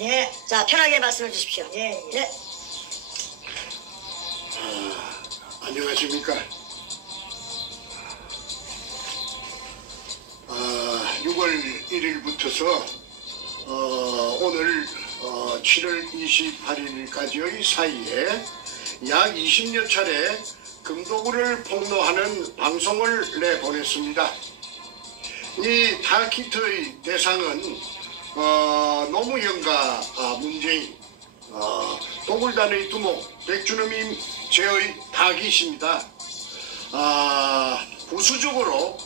예. 자, 편하게 말씀해 주십시오. 예, 예. 네. 안녕하십니까. 6월 1일부터서 오늘 7월 28일까지의 사이에 약 20여 차례 금도구를 폭로하는 방송을 내보냈습니다. 이 타키트의 대상은 노무현과 문재인, 도굴단의 두목 백준흠이 제의 타깃입니다. 부수적으로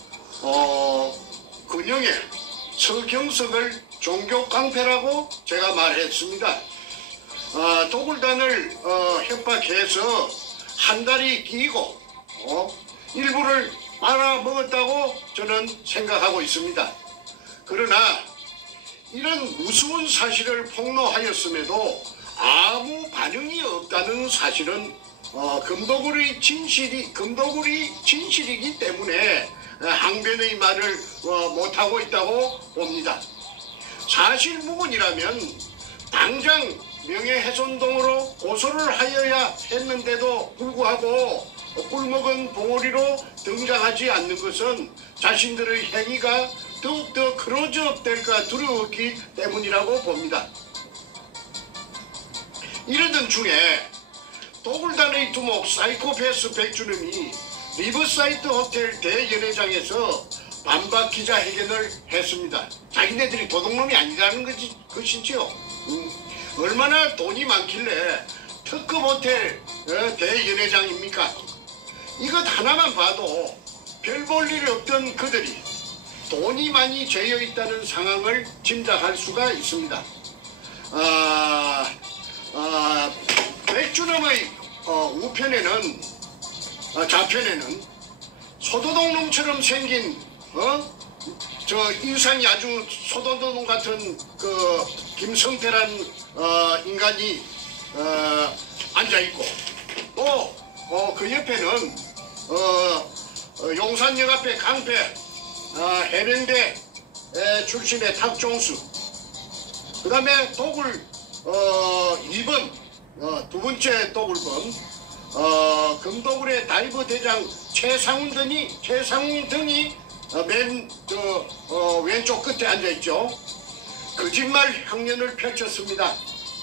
근영의 서경석을 종교 깡패라고 제가 말했습니다. 도굴단을 협박해서 한 달이 끼고 일부를 빨아먹었다고 저는 생각하고 있습니다. 그러나 이런 무서운 사실을 폭로하였음에도 아무 반응이 없다는 사실은 금도굴이 진실이기 때문에 항변의 말을 못하고 있다고 봅니다. 사실무근이라면 당장 명예훼손동으로 고소를 하여야 했는데도 불구하고 꿀먹은 봉오리로 등장하지 않는 것은 자신들의 행위가 더욱더 크로즈업될까 두려웠기 때문이라고 봅니다. 이러던 중에 도굴단의 두목 사이코패스 백준흠이 리버사이드 호텔 대연회장에서 반박 기자회견을 했습니다. 자기네들이 도둑놈이 아니라는 것이죠. 얼마나 돈이 많길래 특급 호텔 대연회장입니까? 이것 하나만 봐도 별 볼 일 없던 그들이 돈이 많이 죄여 있다는 상황을 짐작할 수가 있습니다. 백준흠의 우편에는 좌편에는 소도둑놈처럼 생긴 저 인상이 아주 소도둑놈 같은 그 김성태란 인간이 앉아 있고 또 그 옆에는 용산역 앞에 강패 해병대 출신의 탁종수, 그 다음에 도굴 2번 두 번째 도굴범 금도굴의 다이버 대장 최상훈 등이 맨 왼쪽 끝에 앉아있죠. 거짓말 향연을 펼쳤습니다.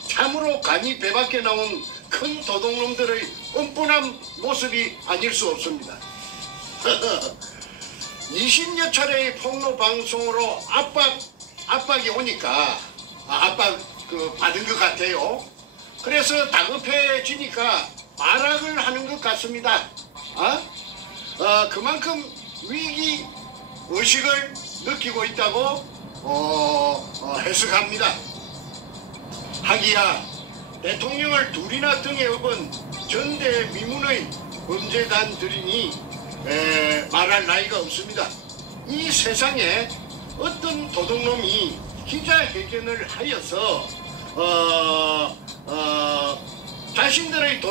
참으로 간이 배밖에 나온 큰 도둑놈들의 뻔뻔한 모습이 아닐 수 없습니다. 20여 차례의 폭로 방송으로 압박이 오니까 압박 받은 것 같아요. 그래서 다급해지니까 발악을 하는 것 같습니다. 그만큼 위기 의식을 느끼고 있다고 해석합니다. 하기야 대통령을 둘이나 등에 업은 전대미문의 범죄단들이니 말할 나이가 없습니다. 이 세상에 어떤 도둑놈이 기자회견을 하여서 자신들의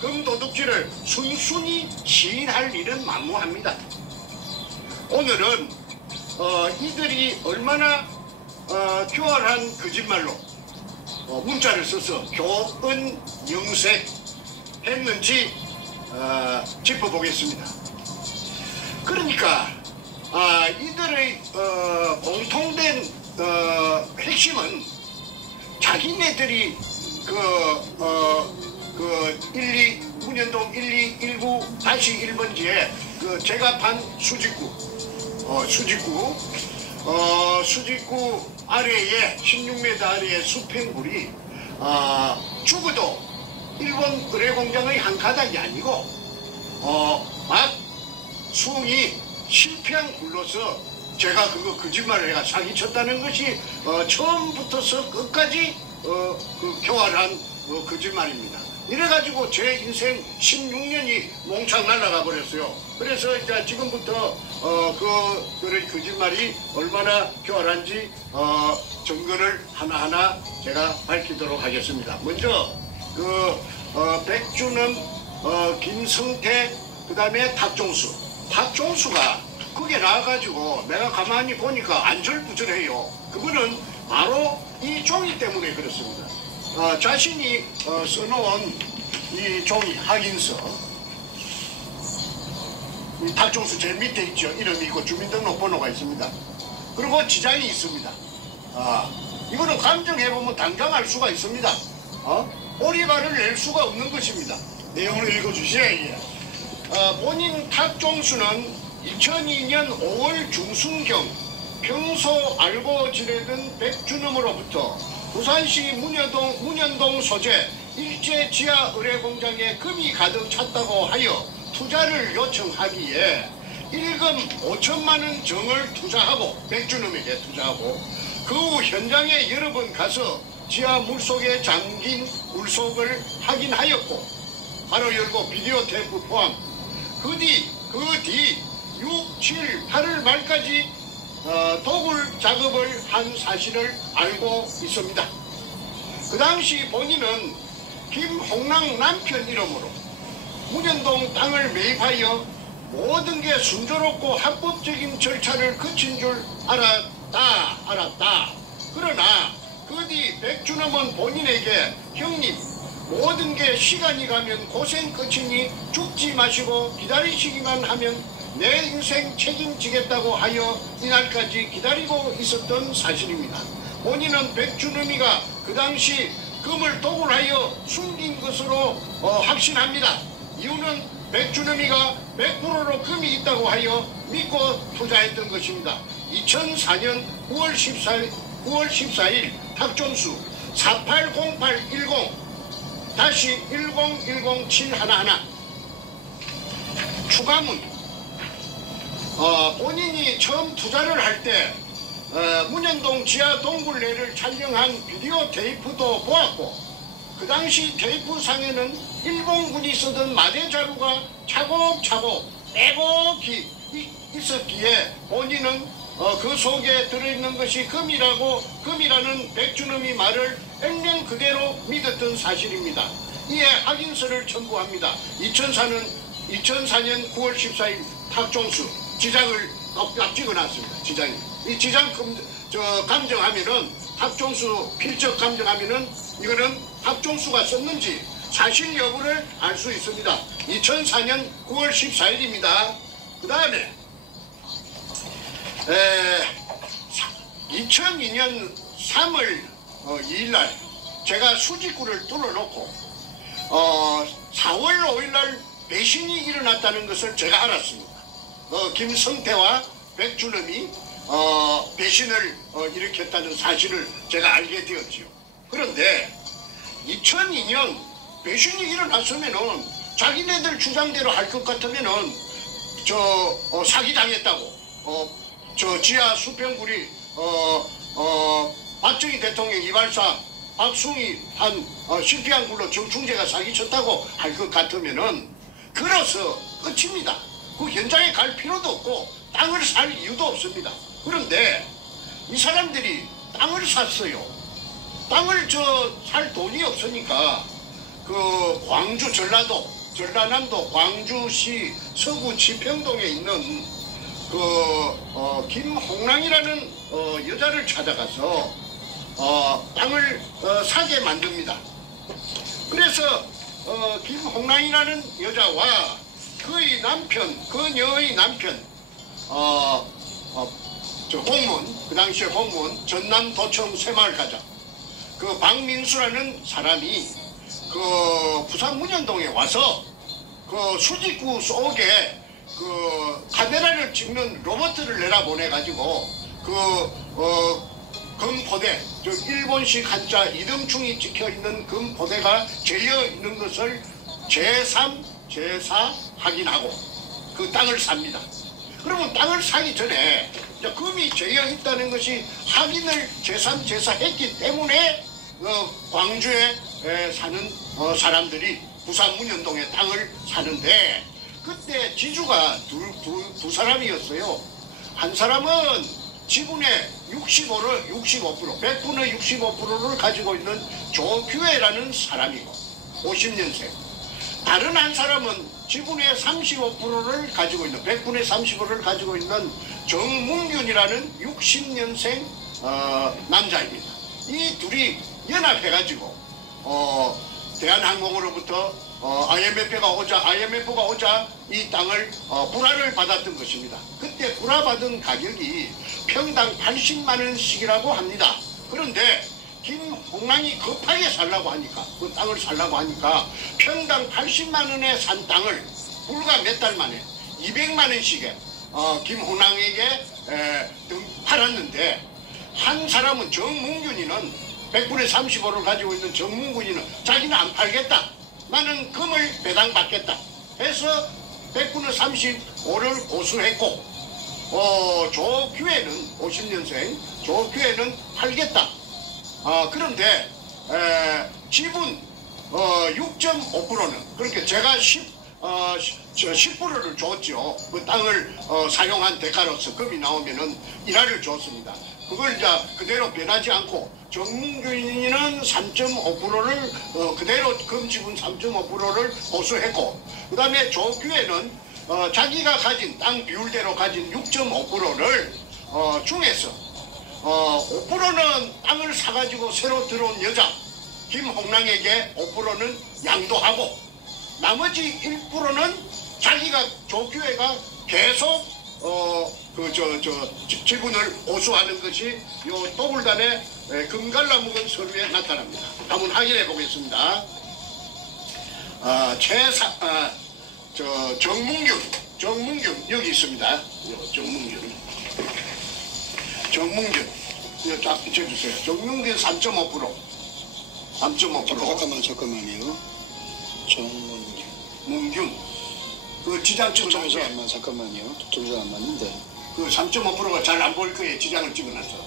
금도둑질을 순순히 시인할 일은 만무합니다. 오늘은 이들이 얼마나 교활한 거짓말로 문자를 써서 교은영색했는지 짚어보겠습니다. 그러니까 이들의 공통된 핵심은 자기네들이 문현동 1219-1번지에 제가판 수직구 아래에 16m 아래에 수평굴이 죽어도 일본 의뢰공장의 한 가닥이 아니고 막 숭이 실평 굴러서 제가 그거 거짓말을 해가 사기쳤다는 것이 처음부터서 끝까지 교활한 거짓말입니다. 이래가지고 제 인생 16년이 몽창 날아가 버렸어요. 그래서 이제 지금부터 그의 거짓말이 얼마나 교활한지 증거를 하나하나 제가 밝히도록 하겠습니다. 먼저 백준흠, 김성태, 그 다음에 탁종수가 거기에 나와가지고 내가 가만히 보니까 안절부절해요. 그분은 바로 이 종이 때문에 그렇습니다. 자신이 써놓은 이 종이 확인서, 이 탁종수 제일 밑에 있죠. 이름이 있고 주민등록번호가 있습니다. 그리고 지장이 있습니다. 이거는 감정해보면 당장 알 수가 있습니다. 오리발을 낼 수가 없는 것입니다. 내용을 읽어주시죠. 본인 탁종수는 2002년 5월 중순경 평소 알고 지내던 백준음으로부터 부산시 문현동 소재 일제 지하 의뢰 공장에 금이 가득 찼다고 하여 투자를 요청하기에 1금 5천만 원 정을 투자하고 백준음에게 투자하고 그 후 현장에 여러 번 가서 지하 물속에 잠긴 물속을 확인하였고 바로 열고 비디오 테이프 포함 그 뒤 6, 7, 8월 말까지 도굴 작업을 한 사실을 알고 있습니다. 그 당시 본인은 김홍랑 남편 이름으로 문현동 땅을 매입하여 모든 게 순조롭고 합법적인 절차를 거친 줄 알았다. 그러나 그 뒤 백준엄은 본인에게 형님 모든 게 시간이 가면 고생 끝이니 죽지 마시고 기다리시기만 하면 내 인생 책임지겠다고 하여 이날까지 기다리고 있었던 사실입니다. 본인은 백준엄이가 그 당시 금을 도굴하여 숨긴 것으로 확신합니다. 이유는 백준엄이가 100%로 금이 있다고 하여 믿고 투자했던 것입니다. 2004년 9월 14일 탁종수 480810-1010711 추가문 본인이 처음 투자를 할 때 문현동 지하 동굴내를 촬영한 비디오 테이프도 보았고 그 당시 테이프상에는 일본군이 쓰던 마대 자루가 차곡차곡 빼곡히 있었기에 본인은 그 속에 들어있는 것이 금이라는 백준엄이 말을 액면 그대로 믿었던 사실입니다. 이에 확인서를 첨부합니다. 2004년 9월 14일 탁종수 지장을 딱 찍어놨습니다. 지장이. 이 지장 감정하면은 탁종수 필적 감정하면은 이거는 탁종수가 썼는지 사실 여부를 알 수 있습니다. 2004년 9월 14일입니다. 그 다음에 2002년 3월 2일날 제가 수직구를 뚫어놓고 4월 5일날 배신이 일어났다는 것을 제가 알았습니다. 김성태와 백준엄이 배신을 일으켰다는 사실을 제가 알게 되었지요. 그런데 2002년 배신이 일어났으면은 자기네들 주장대로 할 것 같으면은 사기당했다고 지하 수평구리 박정희 대통령 이발사 박숭이 한 실패한 굴로 정충재가 사기쳤다고 할 것 같으면은 그래서 끝입니다. 그 현장에 갈 필요도 없고 땅을 살 이유도 없습니다. 그런데 이 사람들이 땅을 샀어요. 땅을 살 돈이 없으니까 그 광주 전라남도 광주시 서구 지평동에 있는 김홍랑이라는 여자를 찾아가서 땅을 사게 만듭니다. 그래서 김홍랑이라는 여자와 그녀의 남편 공무원, 그 당시에 공무원 전남도청 새마을가장 그 박민수라는 사람이 부산 문현동에 와서 수직구 속에 카메라를 찍는 로봇을 내려보내가지고 금포대, 일본식 한자 이등충이 찍혀있는 금포대가 재어있는 것을 제3, 제4 확인하고 그 땅을 삽니다. 그러면 땅을 사기 전에 금이 재어있다는 것이 확인을 제3, 제4 했기 때문에 광주에 사는 사람들이 부산 문현동에 땅을 사는데 그때 지주가 두 사람이었어요. 한 사람은 지분의 65%, 100분의 65%를 가지고 있는 조규혜라는 사람이고 50년생. 다른 한 사람은 지분의 35%를 가지고 있는 100분의 35%를 가지고 있는 정문균이라는 60년생 남자입니다. 이 둘이 연합해가지고 대한항공으로부터 IMF가 오자 이 땅을 불화를 받았던 것입니다. 그때 불화받은 가격이 평당 80만 원씩이라고 합니다. 그런데 김홍랑이 급하게 살라고 하니까, 그 땅을 살라고 하니까 평당 80만 원에 산 땅을 불과 몇 달 만에 200만 원씩에 김홍랑에게 팔았는데, 한 사람은 정문균이는 100분의 35를 가지고 있는 정문균이는 자기는 안 팔겠다, 나는 금을 배당받겠다 해서 100분의 35를 고수했고, 조규혜는 50년생 조규혜는 팔겠다. 그런데 지분 6.5%는, 그러니까 제가 10%를 줬죠. 그 땅을 사용한 대가로서 금이 나오면은 일화를 줬습니다. 그걸 이제 그대로 변하지 않고 정문균이는 3.5%를 그대로 금 지분 3.5%를 보수했고, 그 다음에 조규혜는 자기가 가진 땅 비율대로 가진 6.5%를 중에서 5%는 땅을 사가지고 새로 들어온 여자 김홍랑에게 5%는 양도하고, 나머지 1%는 자기가 조규혜가 계속 지분을 보수하는 것이 요 또굴단의 금갈라 묵은 서류에 나타납니다. 한번 확인해 보겠습니다. 정문균 여기 있습니다. 정문균 이거 딱 비춰주세요. 정문균 3.5%. 잠깐만요. 정문균. 그 지장 초점에서 안 맞. 잠깐만요. 초점에서 안 맞는데. 그 3.5%가 잘 안 보일 거예요. 지장을 찍어놨어.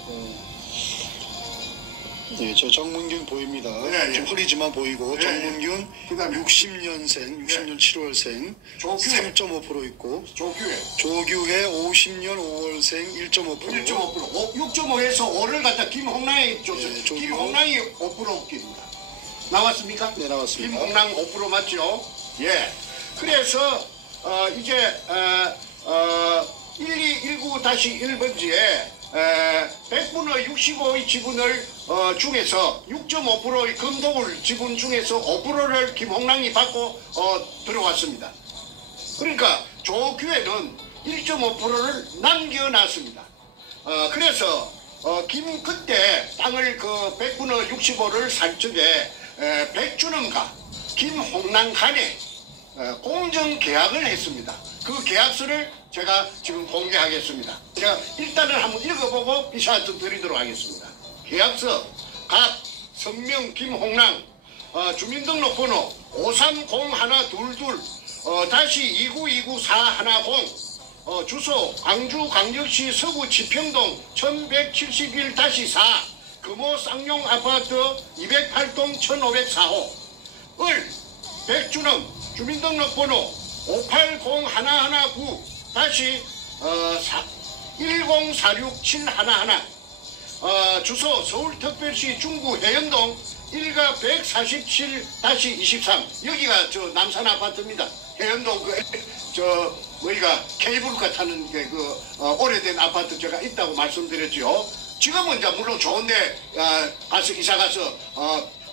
네, 저 정문균 보입니다. 네, 좀 흐리지만 보이고, 네, 정문균 그다음에 60년생, 60년 7월생, 조규혜. 3.5% 있고, 조규혜 50년 5월생 1.5%. 6.5에서 5를 갖다 김홍랑이 줬어요. 네, 김홍랑이 5%입니다. 나왔습니까? 네, 나왔습니다. 김홍랑 5% 맞죠? 예. 그래서 이제 1219-1번지에 100분의 65의 지분을 중에서 6.5%의 금도굴 지분 중에서 5%를 김홍랑이 받고 들어왔습니다. 그러니까 조규혜는 1.5%를 남겨놨습니다. 그래서 그때 땅을 그 100분의 65를 살 적에 백준원과 김홍랑 간에 공정계약을 했습니다. 그 계약서를 제가 지금 공개하겠습니다. 제가 일단은 한번 읽어보고 비샷 드리도록 하겠습니다. 계약서 갑 성명 김홍랑 주민등록번호 5301222-2929410 주소 광주광역시 서구 지평동 1171-4 금호 쌍용 아파트 208동 1504호 을 백준원 주민등록번호 5801-1046711 주소 서울특별시 중구 해연동 1가 147-23 여기가 저 남산 아파트입니다. 해연동 우리가 케이블카 타는 오래된 아파트 제가 있다고 말씀드렸죠. 지금은 이제 물론 좋은데 가서 이사 가서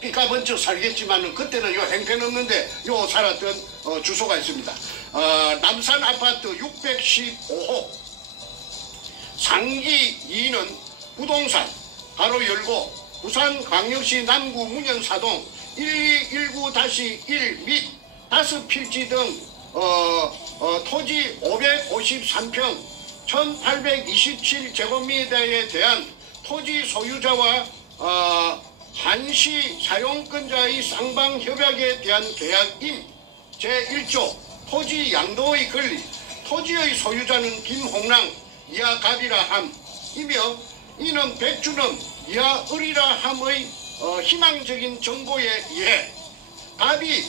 삐까번쩍 살겠지만은 그때는 요 행편없는데 요 살았던 주소가 있습니다. 남산 아파트 615호 상기 2는 부동산 가로 열고 부산광역시 남구 문현사동 1219-1 및 5필지 등 토지 553평 1827제곱미터에 대한 토지 소유자와 한시 사용권자의 쌍방협약에 대한 계약인 제1조 토지 양도의 권리 토지의 소유자는 김홍랑 이하 갑이라 함이며 이는 백준원 이하 을이라 함의 희망적인 정보에 의해 갑이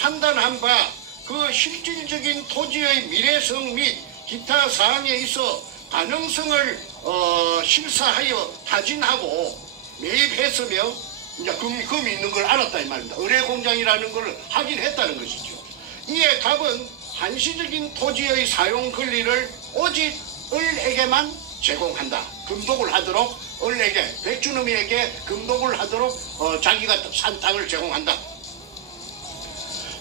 판단한 바 그 실질적인 토지의 미래성 및 기타 사항에 있어 가능성을 실사하여 타진하고 매입했으며 이제 금이 있는 걸 알았다 이 말입니다. 의뢰공장이라는 걸 확인했다는 것이죠. 이에 갑은 한시적인 토지의 사용 권리를 오직 을에게만 제공한다. 금독을 하도록 을에게 백주놈에게 금독을 하도록 자기가 산 땅을 제공한다.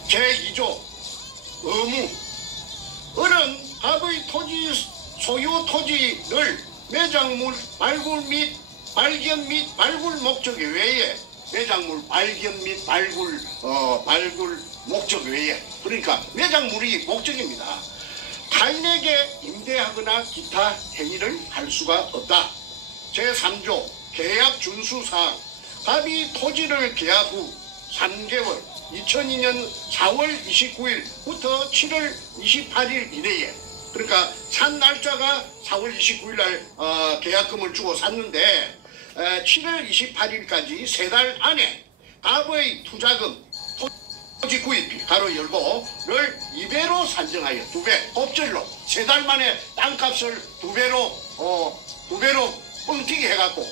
제2조 의무 을은 갑의 토지 소유 토지를 매장물 발굴 및 발견 및 발굴 목적 외에 매장물 발견 및 발굴 목적 외에 그러니까 매장물이 목적입니다. 타인에게 임대하거나 기타 행위를 할 수가 없다. 제3조 계약 준수사항 갑이 토지를 계약 후 3개월 2002년 4월 29일부터 7월 28일 이내에 그러니까 산 날짜가 4월 29일 날 계약금을 주고 샀는데 7월 28일까지 3달 안에 갑의 투자금 토지 구입비 가로 열고를 2배로 산정하여 2배 법절로 3달 만에 땅값을 2배로 뻥튀기 해갖고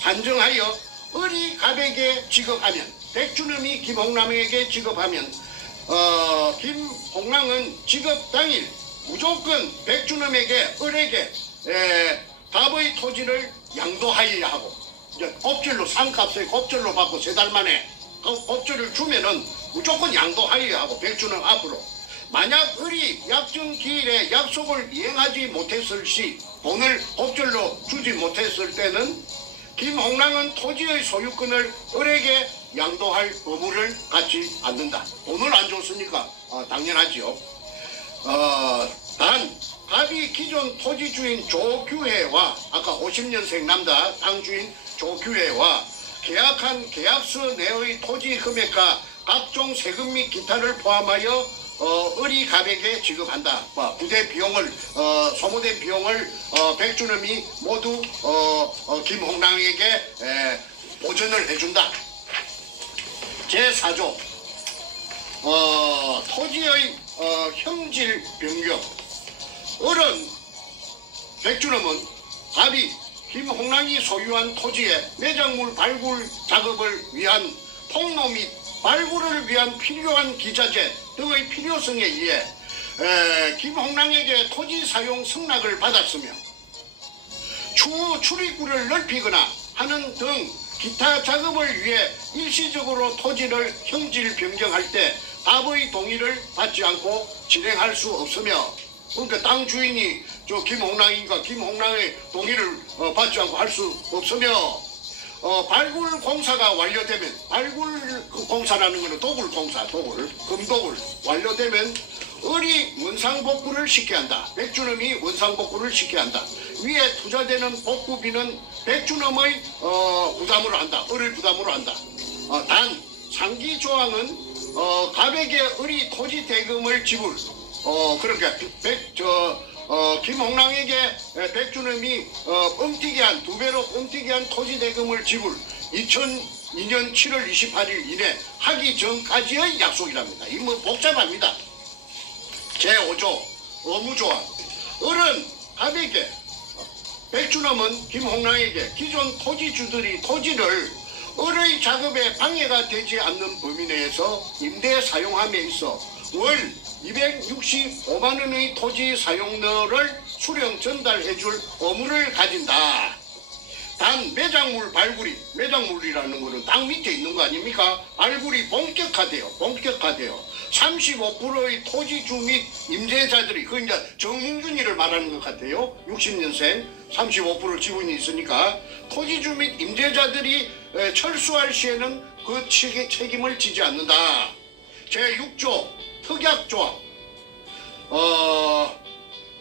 산정하여 을이 갑에게 지급하면 백주놈이 김홍남에게 지급하면 김홍남은 지급 당일 무조건 백주놈에게 을에게 갑의 토지를 양도하여야 하고 이제 법절로 상값을 법절로 받고 3달 만에 법절을 주면은 무조건 양도하여야 하고 백주놈 앞으로 만약 을이 약정 기일에 약속을 이행하지 못했을 시 돈을 법절로 주지 못했을 때는 김홍랑은 토지의 소유권을 을에게 양도할 의무를 갖지 않는다. 돈을 안 줬으니까 당연하지요. 단 갑이 기존 토지주인 조규혜와 아까 50년생 남자 땅주인 조규혜와 계약한 계약서 내의 토지 금액과 각종 세금 및 기타를 포함하여 을이 갑에게 지급한다. 부대 비용을 소모된 비용을 백주놈이 모두 김홍랑에게 보전을 해준다. 제4조 토지의 형질 변경 을은 백주놈은 갑이 김홍랑이 소유한 토지에 매장물 발굴 작업을 위한 통로 및 발굴을 위한 필요한 기자재 등의 필요성에 의해 김홍랑에게 토지 사용 승낙을 받았으며 추후 출입구를 넓히거나 하는 등 기타 작업을 위해 일시적으로 토지를 형질 변경할 때 갑의 동의를 받지 않고 진행할 수 없으며 그러니까 땅 주인이 저 김홍랑인가 김홍랑의 동의를 받지 않고 할 수 없으며 발굴 공사가 완료되면 발굴 공사라는 것은 도굴 공사 금도굴 완료되면 을이 원상복구를 시켜야 한다. 백주놈이 원상복구를 시켜야 한다. 위에 투자되는 복구비는 백주놈의 부담으로 한다. 을을 부담으로 한다. 단 상기 조항은 갑에게 을이 토지 대금을 지불 그러니까 김홍랑에게 백주놈이 뻥튀기한 2배로 뻥튀기한 토지 대금을 지불 2002년 7월 28일 이내 하기 전까지의 약속이랍니다. 이 뭐 복잡합니다. 제5조 의무조항 을은 갑에게 백주놈은 김홍랑에게 기존 토지주들이 토지를 을의 작업에 방해가 되지 않는 범위 내에서 임대 사용함에 있어 월 265만원의 토지 사용료를 수령 전달해줄 의무를 가진다. 단 매장물 발굴이 매장물이라는 것은 땅 밑에 있는 거 아닙니까? 발굴이 본격화돼요. 35%의 토지주 및 임대자들이 그 이제 정문준이를 말하는 것 같아요. 60년생 35% 지분이 있으니까 토지주 및 임대자들이 철수할 시에는 그 책임을 지지 않는다. 제6조 특약조항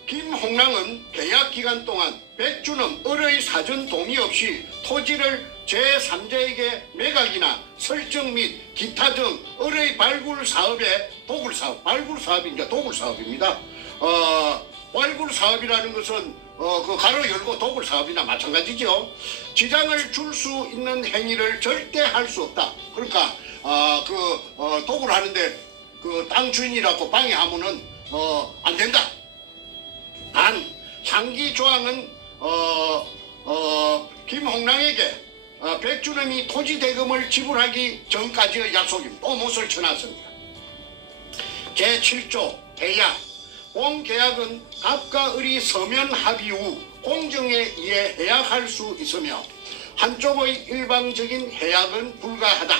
김홍랑은 계약기간 동안 백주놈 을의 사전 동의 없이 토지를 제3자에게 매각이나 설정 및 기타 등 을의 발굴 사업에 도굴사업 발굴사업이 이제 도굴사업입니다. 발굴사업이라는 것은 그 가로 열고 도굴사업이나 마찬가지죠. 지장을 줄 수 있는 행위를 절대 할 수 없다. 그러니까 도굴하는데 그 땅 주인이라고 방해하면은 안 된다. 단 상기 조항은 김홍랑에게 백주놈이 토지 대금을 지불하기 전까지의 약속입니다. 또 못을 쳐놨습니다. 제7조 계약 본 계약은 갑과 을이 서면 합의 후 공정에 의해 해약할 수 있으며 한쪽의 일방적인 해약은 불가하다.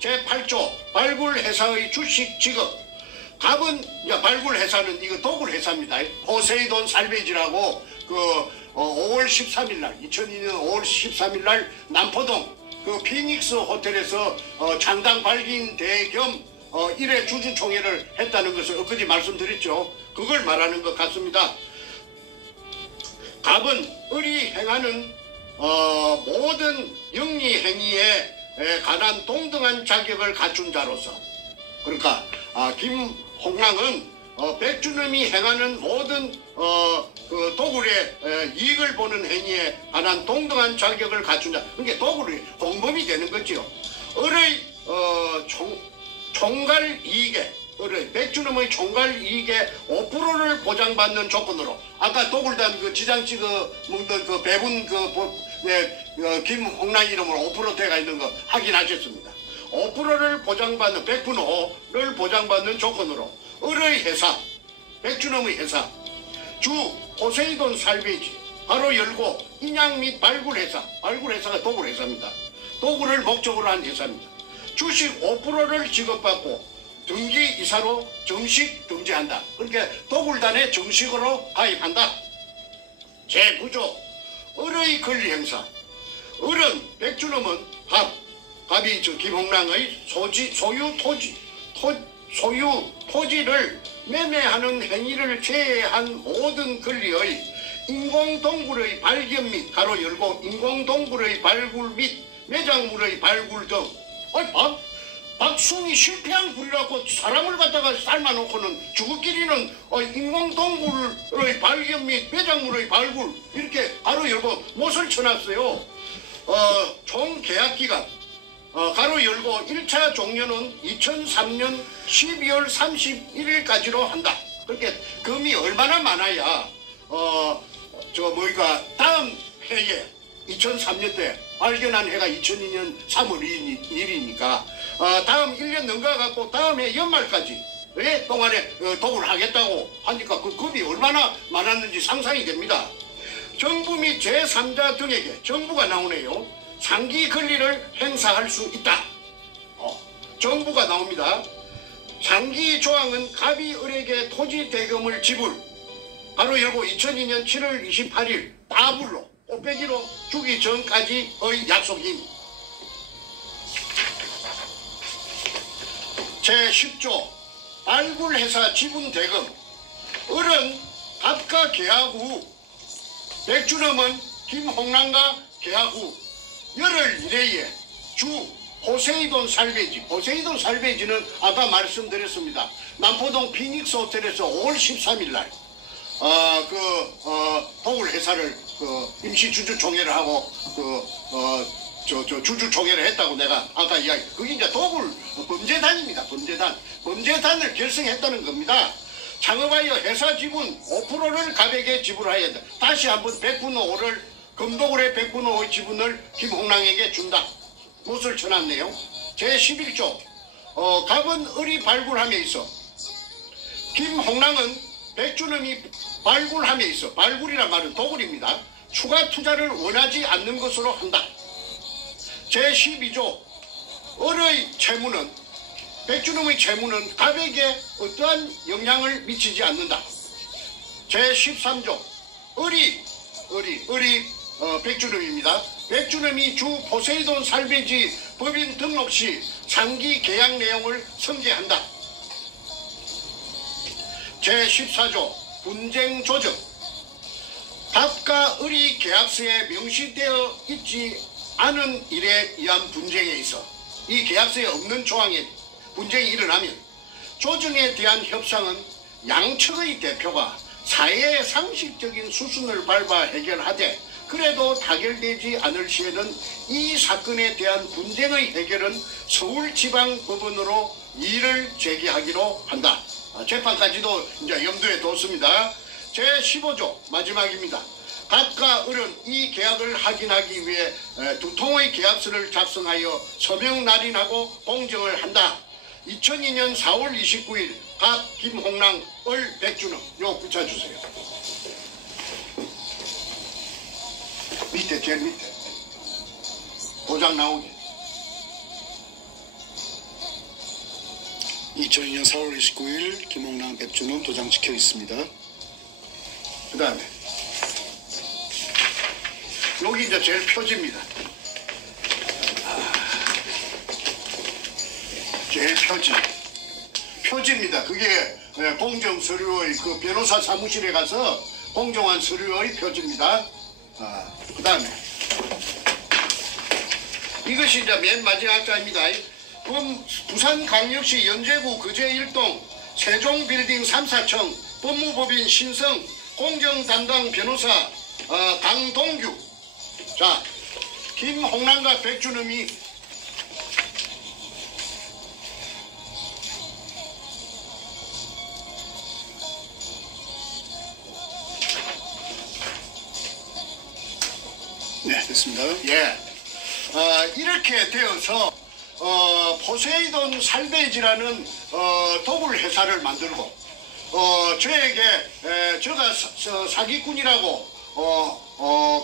제8조 발굴회사의 주식 지급. 갑은 발굴회사는 이거 도굴회사입니다. 포세이돈 살베이지라고 5월 13일 날 2002년 5월 13일 날 남포동 그 피닉스 호텔에서 장당 발긴 대겸 1회 주주총회를 했다는 것을 엊그제 말씀드렸죠. 그걸 말하는 것 같습니다. 갑은 을이 행하는 모든 영리 행위에 관한 동등한 자격을 갖춘 자로서, 그러니까 김홍랑은 백준음이 행하는 모든 그 도굴의 이익을 보는 행위에 관한 동등한 자격을 갖춘 자. 그러니까 도굴이 공범이 되는 거죠. 을의 총괄 이익에, 백준음의 총괄 이익의 5%를 보장받는 조건으로, 아까 도굴단 그 지장 찍어 먹던 그 배분 김홍랑 이름으로 5% 돼가 있는 거 확인하셨습니다. 5%를 보장받는 100%를 보장받는 조건으로 을의 회사, 백준음의 회사, 주 포세이돈 살베이지 바로 열고 인양 및 발굴회사, 발굴회사가 도굴회사입니다. 도굴을 목적으로 한 회사입니다. 주식 5%를 지급받고 등기 이사로 정식 등재한다. 그러니까 도굴단에 정식으로 가입한다. 제9조 을의 권리행사. 을은 백준음은 갑이 김홍랑의 소유 토지를 매매하는 행위를 제외한 모든 권리의 인공동굴의 발견 및 가로 열고 인공동굴의 발굴 및 매작물의 발굴 등. 박숭이 실패한 굴이라고 사람을 갖다가 삶아놓고는 주거끼리는 인공동굴의 발견 및 매작물의 발굴 이렇게 가로 열고 못을 쳐놨어요. 총 계약기간 가로 열고 1차 종료는 2003년 12월 31일까지로 한다. 그렇게 금이 얼마나 많아야 다음 해에 2003년도에 발견한 해가 2002년 3월 2일이니까 다음 1년 넘어가갖고 다음 해 연말까지 동안에 도굴을 하겠다고 하니까 그 금이 얼마나 많았는지 상상이 됩니다. 정부 및 제3자 등에게, 정부가 나오네요, 상기 권리를 행사할 수 있다. 정부가 나옵니다. 상기 조항은 갑이 을에게 토지 대금을 지불, 바로 열고 2002년 7월 28일 따블로 꽃배기로 주기 전까지의 약속임. 제10조 발굴회사 지분 대금. 을은 갑과 계약 후, 백준음은 김홍랑과 계약 후 열흘 이내에 주 포세이돈 살베이지, 포세이돈 살베이지는 아까 말씀드렸습니다. 남포동 피닉스 호텔에서 5월 13일 날 도굴 회사를 임시 주주총회를 하고 주주총회를 했다고 내가 아까 이야기. 그게 이제 도굴 범죄단입니다. 범죄단을 결성했다는 겁니다. 창업하여 회사 지분 5%를 갑에게 지불하여야 한다. 다시 한번 100분의 5를 금도굴의 100분의 5의 지분을 김홍랑에게 준다. 못을 쳐놨네요. 제11조 갑은 을이 발굴함에 있어 김홍랑은 백준음이 발굴함에 있어, 발굴이란 말은 도굴입니다, 추가 투자를 원하지 않는 것으로 한다. 제12조 을의 채무는, 백준음의 채무는 갑에게 어떠한 영향을 미치지 않는다. 제13조 을이 백준음입니다. 백준음이 주 포세이돈 살베이지 법인 등록 시 상기 계약 내용을 성계한다. 제14조 분쟁 조정. 갑과 을이 계약서에 명시되어 있지 않은 일에 의한 분쟁에 있어 이 계약서에 없는 조항에 분쟁이 일어나면 조정에 대한 협상은 양측의 대표가 사회의 상식적인 수순을 밟아 해결하되, 그래도 타결되지 않을 시에는 이 사건에 대한 분쟁의 해결은 서울지방법원으로 이의를 제기하기로 한다. 재판까지도 이제 염두에 뒀습니다. 제15조 마지막입니다. 갑과 을은 이 계약을 확인하기 위해 두 통의 계약서를 작성하여 서명 날인하고 공정을 한다. 2002년 4월 29일 갑 김홍랑 을 백준음 요 붙여주세요. 밑에 제일 밑에 도장 나오게. 2002년 4월 29일 김홍남 백준원 도장 찍혀 있습니다. 그 다음에 여기 이제 제일 표지입니다. 제일 표지입니다. 그게 공정 서류의 그 변호사 사무실에 가서 공정한 서류의 표지입니다. 그 다음에 이것이 이제 맨 마지막 자입니다. 부산광역시 연제구 거제 1동 세종빌딩 3사청 법무법인 신성 공정담당 변호사 강동규. 자, 김홍남과 백준음이 네, 됐습니다. 예, 이렇게 되어서 포세이돈 살베이지라는 도굴 회사를 만들고 저에게 제가 사기꾼이라고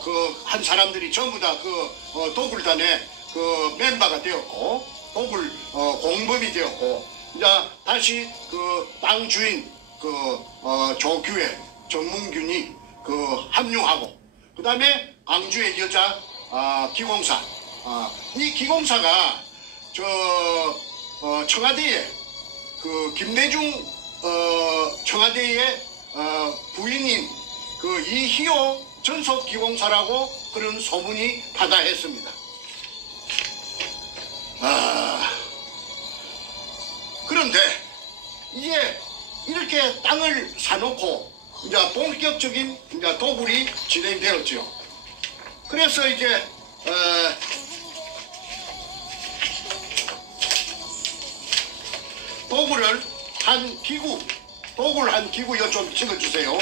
그 한 사람들이 전부 다 그 도굴단의 그 멤버가 되었고 도굴 공범이 되었고 이제 다시 그 땅 주인 그 조규의 정문균이 그 합류하고 그 다음에 광주의 여자 기공사 이 기공사가 청와대에 그 김대중 청와대의 부인인 그 이희호 전속기공사라고 그런 소문이 파다했습니다. 그런데 이제 이렇게 땅을 사놓고 이제 본격적인 이제 도굴이 진행되었죠. 그래서 이제 도굴 한 기구 요 좀 찍어주세요.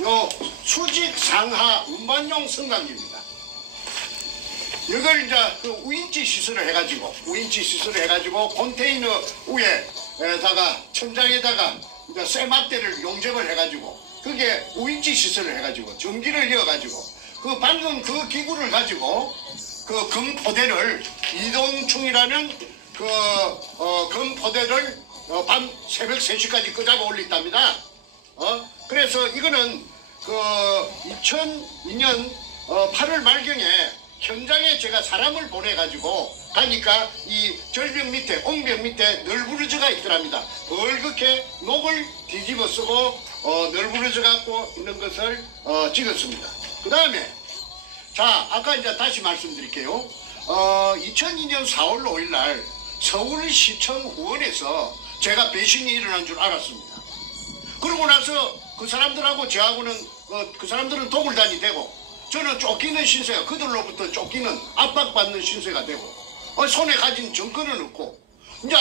요 수직 상하 운반용 승강기입니다. 이걸 이제 그 우인치 시설을 해가지고 컨테이너 위에다가 천장에다가 이제 쇠막대를 용접을 해가지고 그게 우인치 시설을 해가지고 전기를 이어가지고 그 방금 그 기구를 가지고 그 금포대를 이동충이라는 그 금포대를 밤 새벽 3시까지 끄잡아 올렸답니다. 그래서 이거는 그 2002년 8월 말경에 현장에 제가 사람을 보내가지고 가니까 이 절벽 밑에 옹벽 밑에 널브러져가 있더랍니다. 벌겋게 녹을 뒤집어 쓰고 널브러져 갖고 있는 것을 찍었습니다. 그 다음에 자 아까 이제 다시 말씀드릴게요. 2002년 4월 5일 날 서울시청 후원에서 제가 배신이 일어난 줄 알았습니다. 그러고 나서 그 사람들하고 저하고는 그 사람들은 도굴단이 되고 저는 쫓기는 신세가 그들로부터 쫓기는 압박받는 신세가 되고 손에 가진 정권은 없고 이제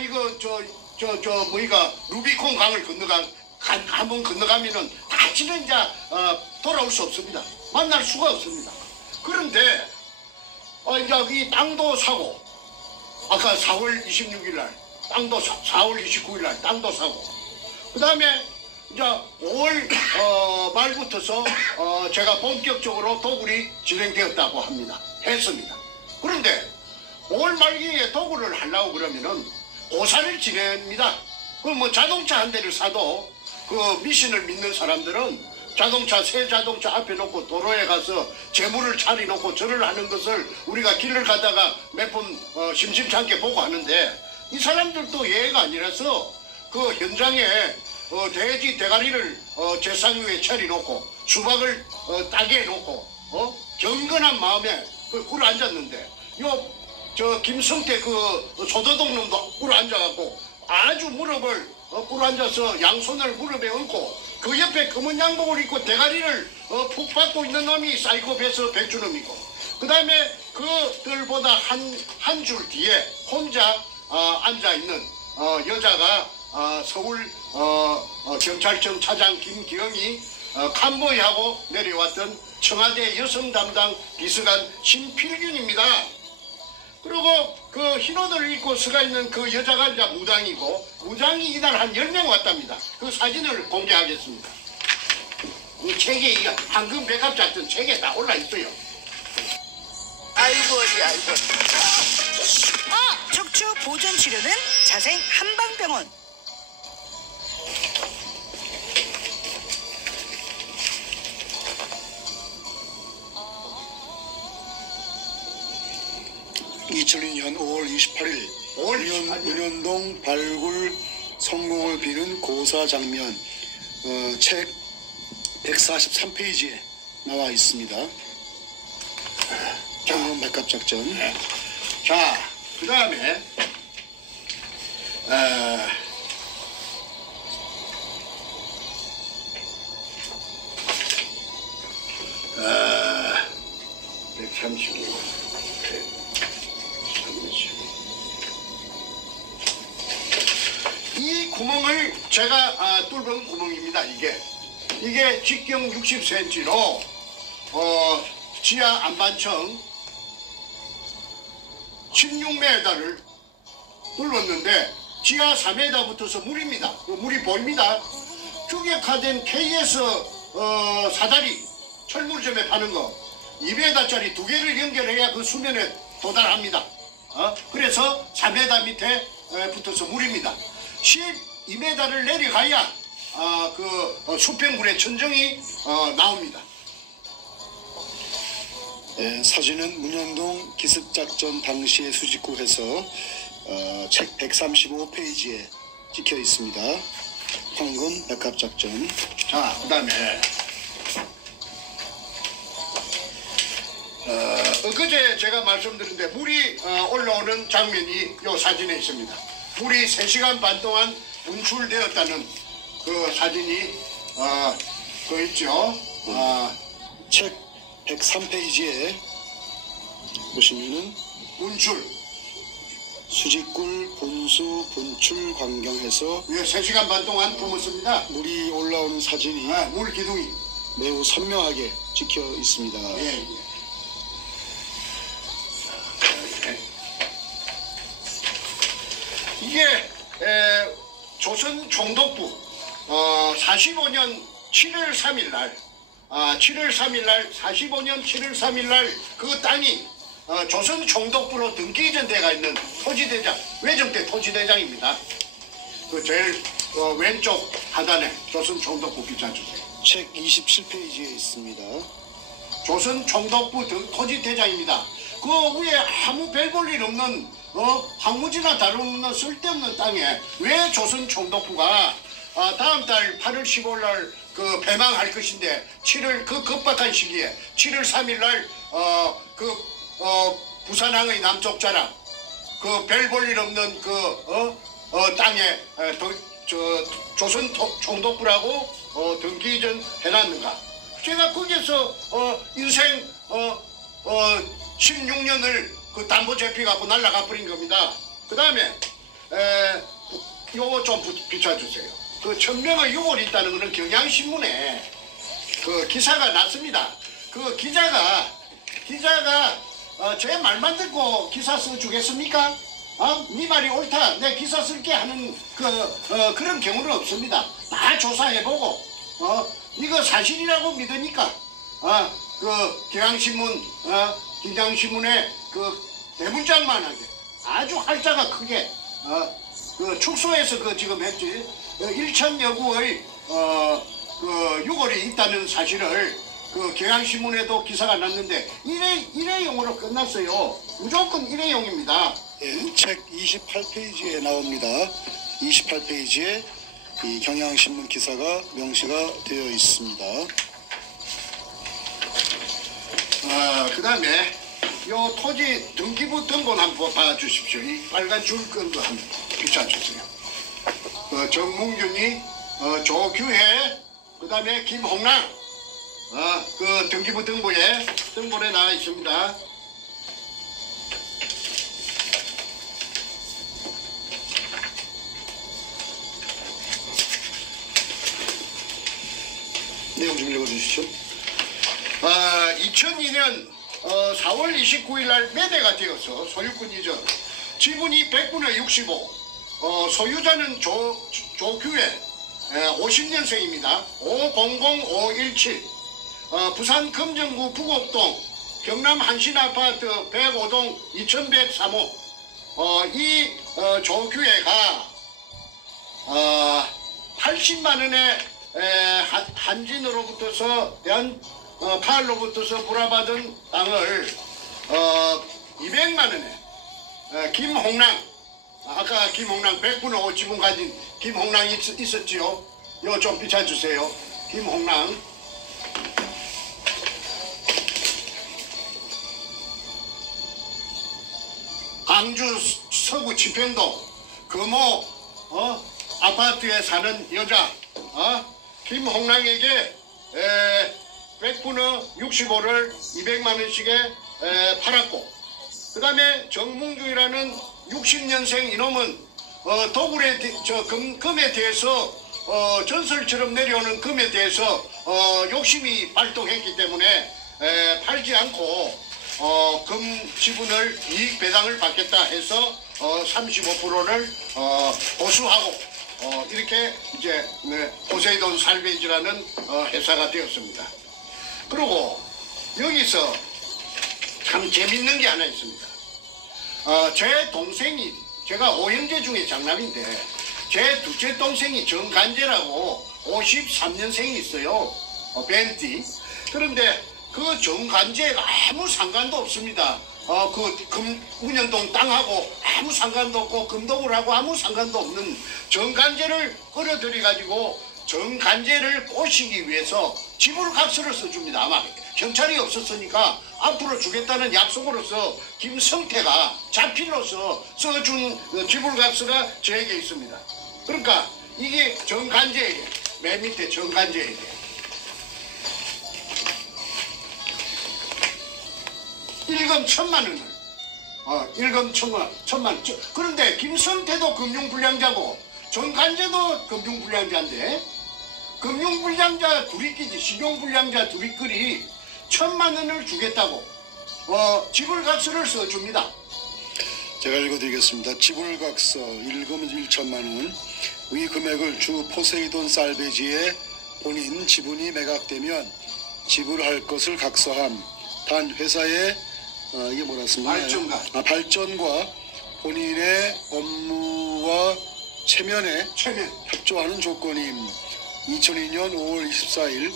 이거 뭐이가 루비콘 강을 한번 건너가면은 다시는 이제 돌아올 수 없습니다. 만날 수가 없습니다. 그런데 이제 이 땅도 사고 아까 4월 26일 날 땅도 4월 29일 날 땅도 사고 그 다음에 이제 5월 말부터서 제가 본격적으로 도굴이 진행되었다고 했습니다. 그런데 5월 말기에 도굴을 하려고 그러면은 고사를 지냅니다. 그 뭐 자동차 한 대를 사도 그 미신을 믿는 사람들은 새 자동차 앞에 놓고 도로에 가서 재물을 차려놓고 절을 하는 것을 우리가 길을 가다가 몇 번 심심찮게 보고 하는데 이 사람들도 예의가 아니라서 그 현장에 돼지 대가리를 제상 위에 차려놓고 수박을 따게 해놓고 경건한 마음에 꿇어 앉았는데 저 김성태 그 소도동 놈도 꿇어 앉아갖고 아주 무릎을 꿇어 앉아서 양손을 무릎에 얹고 그 옆에 검은 양복을 입고 대가리를 푹 받고 있는 놈이 사이코패스 백준음이고 그 다음에 그들보다 한 줄 뒤에 혼자 앉아있는 여자가 서울 경찰청 차장 김기영이 캄보이하고 내려왔던 청와대 여성 담당 비서관 신필균입니다. 그리고 그 흰옷을 입고 서가 있는 그 여자가 이제 무당이고 무당이 이날 한 10명 왔답니다. 그 사진을 공개하겠습니다. 이 책에 이 황금 백합 작전 책에 다 올라 있어요. 아이고 어디 아이고. 척추 보존 치료는 자생 한방병원. (2002년 5월 28일) 5월 28일. 문현동 발굴 성공을 비는 고사 장면, 책 143페이지에 나와 있습니다. 황금 백합 작전. 자, 그 다음에 아, 135. 이 구멍을 제가 뚫은 구멍입니다. 이게 직경 60cm로 지하 안반층 16m를 뚫었는데 지하 4m부터서 물입니다. 그 물이 보입니다. 규격화된 KS 사다리 철물점에 파는 거 2m짜리 2개를 연결해야 그 수면에 도달합니다. 그래서 4m 밑에 붙어서 물입니다. 12m를 내려가야 수평물의 천정이 나옵니다. 사진은 문현동 기습작전 당시의 수직구에서 책 135페이지에 찍혀 있습니다. 황금 백합작전. 자, 그 다음에 엊그제 제가 말씀드린데 물이 올라오는 장면이 이 사진에 있습니다. 물이 3시간 반 동안 분출되었다는 그 사진이 그 있죠. 책 103페이지에 보시면은 분출. 수직굴 본수 분출 광경에서 3시간 반 동안 품었습니다. 물이 올라오는 사진이 물 기둥이 매우 선명하게 찍혀 있습니다. 예. 이게 조선 총독부 45년 7월 3일 날 45년 7월 3일 날 그 땅이 조선 총독부로 등기 이전돼가 있는 토지대장, 외정대 토지대장입니다. 그 제일 왼쪽 하단에 조선 총독부 기차 주세요. 책 27페이지에 있습니다. 조선 총독부 토지대장입니다. 그 위에 아무 별 볼 일 없는 황무지나 다름없는 쓸데없는 땅에 왜 조선 총독부가 다음 달 8월 15일 날 그 폐망할 것인데 7월 그 급박한 시기에 7월 3일 날 부산항의 남쪽 자락 그 별 볼 일 없는 땅에 조선 총독부라고 등기 이전 해놨는가? 제가 거기에서 인생 16년을 그 담보 잡히 갖고 날라가 버린 겁니다. 그 다음에 요거 좀 비춰주세요. 그 천명의 유골이 있다는 거는 경향신문에 그 기사가 났습니다. 그 기자가 제 말만 듣고 기사 써주겠습니까? 네 말이 옳다, 내 기사 쓸게 하는 그런 경우는 없습니다. 다 조사해보고 이거 사실이라고 믿으니까 그 경향신문 긴장신문에 그 대문짝만하게 아주 활자가 크게 그 축소해서 그 지금 했지 1천여 구의 그 유골이 있다는 사실을 그 경향신문에도 기사가 났는데 일회용으로 끝났어요. 무조건 일회용입니다. 책 28페이지에 나옵니다. 28페이지에 이 경향신문 기사가 명시가 되어 있습니다. 그 다음에 요 토지 등기부 등본 한번 봐주십시오. 이 빨간 줄 끈 거 한번 비춰주세요. 정문균이 조규혜 그 다음에 김홍랑 그 등기부 등본에 나와 있습니다. 내용 좀 읽어주시죠. 2002년 4월 29일 날 매대가 되어서 소유권 이전 지분이 100분의 65 소유자는 조규혜 50년생입니다. 500517 부산 금정구 부곡동 경남 한신아파트 105동 2103호 이 조규혜가 80만원의 한진으로부터서 파알로부터서 불화받은 땅을 200만원에 김홍랑 아까 김홍랑 100분하고 지분 가진 김홍랑 있었지요. 이거 좀 비춰주세요. 김홍랑 광주 서구 치평동 금호 아파트에 사는 여자 김홍랑에게 100분의 65를 200만원씩에 팔았고, 그 다음에 정몽주이라는 60년생 이놈은 도굴의 금에 대해서 전설처럼 내려오는 금에 대해서 욕심이 발동했기 때문에 팔지 않고 금 지분을 이익 배당을 받겠다 해서 35%를 보수하고 이렇게 이제 포세이돈 살베이지라는 회사가 되었습니다. 그리고 여기서 참 재밌는 게 하나 있습니다. 제 동생이 제가 5형제 중에 장남인데 제 둘째 동생이 정간재라고 53년생이 있어요. 벤티. 그런데 그 정간재가 아무 상관도 없습니다. 그 운현동 땅하고 아무 상관도 없고 금도굴하고 아무 상관도 없는 정간재를 끌어들여 가지고 정간재를 꼬시기 위해서 지불각서를 써줍니다. 아마 경찰이 없었으니까 앞으로 주겠다는 약속으로서 김성태가 자필로서 써준 지불각서가 저에게 있습니다. 그러니까 이게 정간재에게, 맨 밑에 정간재에게 일금 1000만원을 일금 1000만. 그런데 김성태도 금융불량자고 정간재도 금융불량자인데 금융불량자 둘이끼리 식용불량자 둘이끼리 1000만원을 주겠다고 지불각서를 써줍니다. 제가 읽어드리겠습니다. 지불각서 일금 1천만원. 위 금액을 주 포세이돈 살베지의 본인 지분이 매각되면 지불할 것을 각서함. 단 회사의 이게 뭐라 씁니까? 발전과 본인의 업무와 체면에 협조하는 조건임. 2002년 5월 24일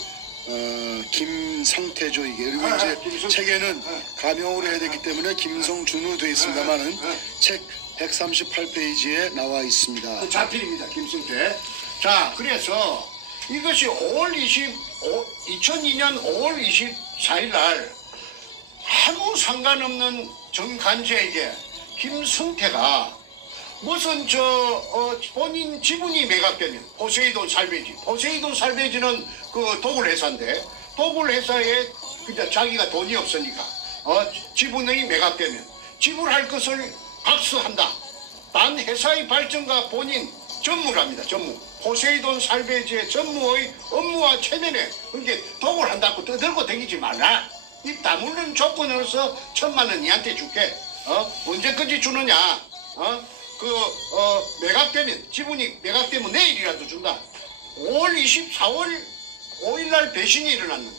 김성태죠 이게. 그리고 이제 책에는 가명으로 해야 되기 때문에 김성준으로 되어 있습니다만은 책 138페이지에 나와 있습니다. 그 자필입니다. 김성태. 자, 그래서 이것이 2002년 5월 24일 날 아무 상관없는 정간재에게 김성태가 무슨 본인 지분이 매각되면 포세이돈 살베이지는 그 도굴 회사인데 도굴 회사에 그냥 자기가 돈이 없으니까 지분이 매각되면 지불할 것을 각서한다. 단 회사의 발전과 본인 전무랍니다. 전무. 포세이돈 살베이지의 전무의 업무와 체면에 그렇게 도굴 한다고 떠들고 다니지 말라. 입 다물는 조건으로서 1000만원 니한테 줄게. 언제까지 주느냐? 매각되면 지분이 매각되면 내일이라도 준다. 5월 24월 5일날 배신이 일어났는데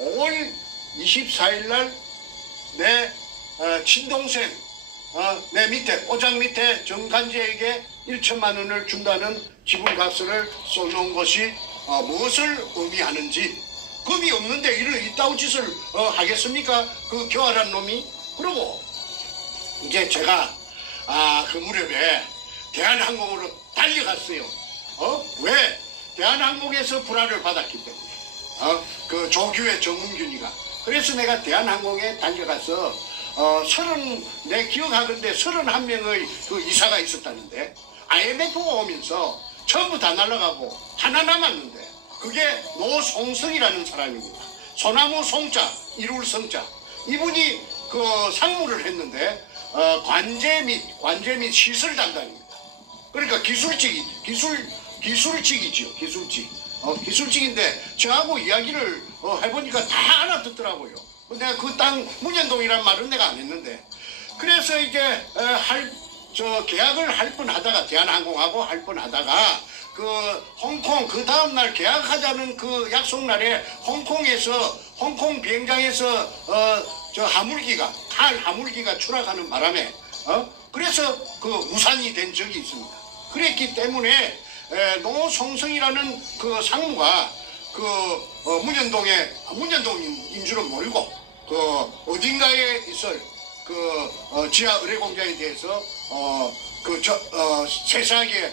5월 24일날 내 친동생 내 밑에 오장 밑에 정간재에게 1천만원을 준다는 지불각서를 써놓은 것이 무엇을 의미하는지. 금이 없는데 이따위 짓을 하겠습니까? 그 교활한 놈이. 그리고 이제 제가 그 무렵에 대한항공으로 달려갔어요. 왜? 대한항공에서 불화를 받았기 때문에. 그 조규의 정문균이가. 그래서 내가 대한항공에 달려가서 내 기억하건대 31명의 그 이사가 있었다는데 IMF가 오면서 전부 다 날아가고 하나 남았는데 그게 노송석이라는 사람입니다. 소나무 송자, 이룰 성자. 이분이 그 상무를 했는데 관제 및 시설 담당입니다. 그러니까 기술직이지요. 기술직인데 저하고 이야기를 해보니까 다 알아듣더라고요. 내가 그 땅 문현동이란 말은 내가 안 했는데. 그래서 이제 계약을 할 뻔하다가 대한항공하고 할 뻔하다가 홍콩 그 다음날 계약하자는 그 약속날에 홍콩 비행장에서 저 탈 하물기가 추락하는 바람에 그래서 그 무산이 된 적이 있습니다. 그랬기 때문에 노송성이라는 그 상무가 문현동인 줄은 모르고 어딘가에 있을 지하 의뢰공장에 대해서 세세하게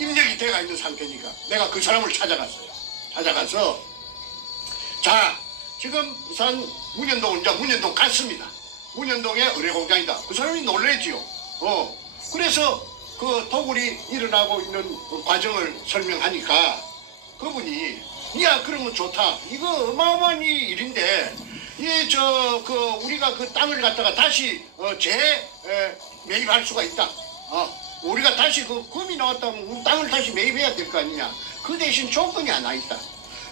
입력이 돼가 있는 상태니까 내가 그 사람을 찾아가서 자 지금 부산 문현동 갔습니다. 문현동에 의뢰공장이다. 그 사람이 놀랬지요. 그래서 그 도굴이 일어나고 있는 과정을 설명하니까 그분이 야 그러면 좋다. 이거 어마어마한 일인데 우리가 그 땅을 갖다가 다시 매입할 수가 있다. 우리가 다시 그 금이 나왔다면 우리 땅을 다시 매입해야 될 거 아니냐. 그 대신 조건이 하나 있다.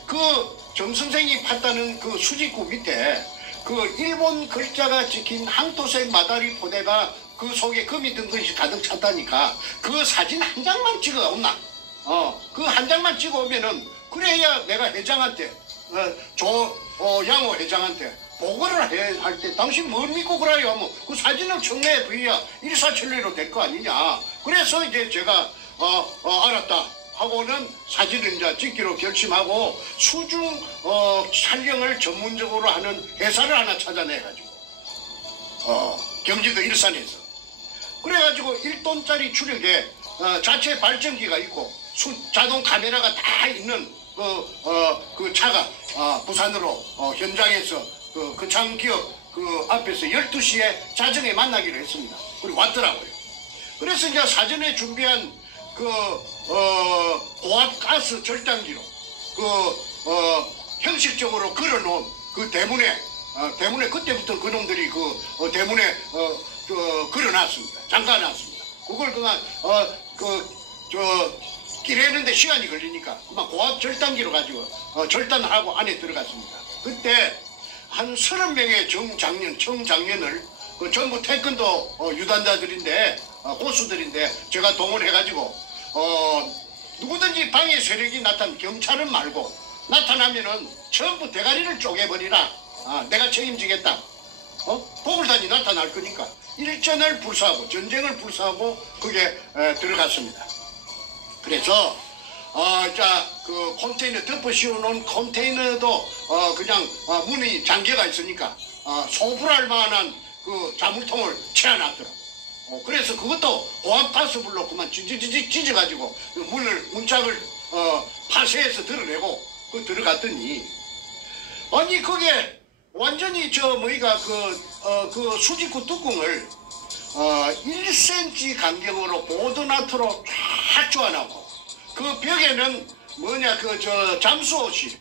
그 정 선생이 팠다는 그 수직구 밑에 그 일본 글자가 찍힌 항토색 마다리 포대가 그 속에 금이 든 것이 가득 찼다니까 그 사진 한 장만 찍어 온나. 그 한 장만 찍어 오면은 그래야 내가 회장한테 양호 회장한테 보고를 할 때 당신 뭘 믿고 그래요 하면 그 사진은 청내에 부이야 일사천리로 될 거 아니냐. 그래서 이제 제가 알았다 하고는 사진을 이제 찍기로 결심하고 수중 촬영을 전문적으로 하는 회사를 하나 찾아내가지고 경기도 일산에서 그래가지고 1톤짜리 추력에 자체 발전기가 있고 자동 카메라가 다 있는 그 차가 부산으로 현장에서 거창기업 그 앞에서 12시에 자정에 만나기로 했습니다. 그리고 왔더라고요. 그래서 이제 사전에 준비한 고압가스 절단기로 형식적으로 걸어놓은 그 대문에 그때부터 그놈들이 대문에 걸어놨습니다. 잠가놨습니다. 그걸 그냥 끼래는데 시간이 걸리니까 그만 고압 절단기로 가지고 절단하고 안에 들어갔습니다. 그때 한 30명의 청장년을 전부 태권도 유단자들인데 고수들인데 제가 동원해가지고 누구든지 방해 세력이 경찰은 말고 나타나면은 전부 대가리를 쪼개버리라. 내가 책임지겠다. 보글단이 나타날 거니까 일전을 불사하고 전쟁을 불사하고 그게 들어갔습니다. 그래서 그 컨테이너 덮어 씌워놓은 컨테이너도 그냥 문이 잠겨가 있으니까 소불할 만한 그 자물통을 채워놨더라고. 그래서 그것도 고압가스불로 그만 찢어가지고 문짝을 파쇄해서 드러내고 들어갔더니 아니 그게 완전히 그 수직구 뚜껑을 1cm 간격으로 보드나트로 쫙 쪼아나고 그 벽에는 잠수옷이